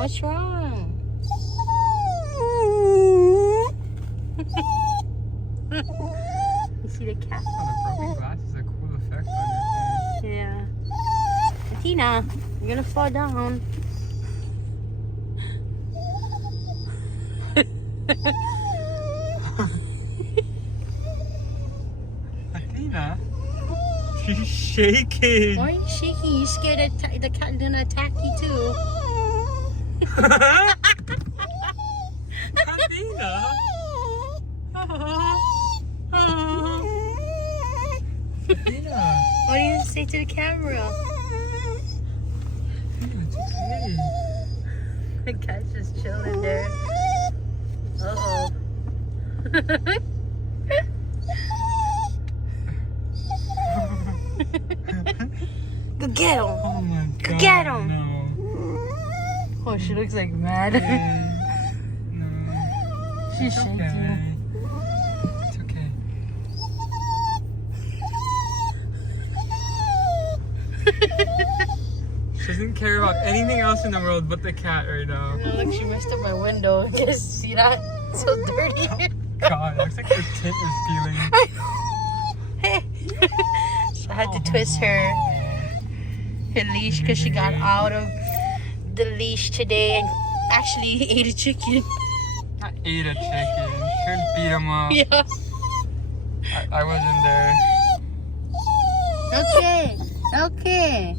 What's wrong? You see the cat? Oh, the broken glass is a cool effect on your Yeah. Athena, you're gonna fall down. Athena? She's shaking. Why are you shaking? You scared the cat gonna attack you too. Athena? Athena? What do you say to the camera? It's okay. The cat's just chilling there. Uh-oh. Go get him. Oh my god. Go get him. No. Oh, she looks like mad. No. She's It's shaking. okay. It's okay. She doesn't care about anything else in the world but the cat right now. Look, she messed up my window. Guess, see that? It's so dirty. God, it looks like her tint is peeling. So I had to twist her leash because she got out of the leash today and actually ate a chicken. I ate a chicken. Should beat him up. Yeah. I wasn't there. Okay. Okay.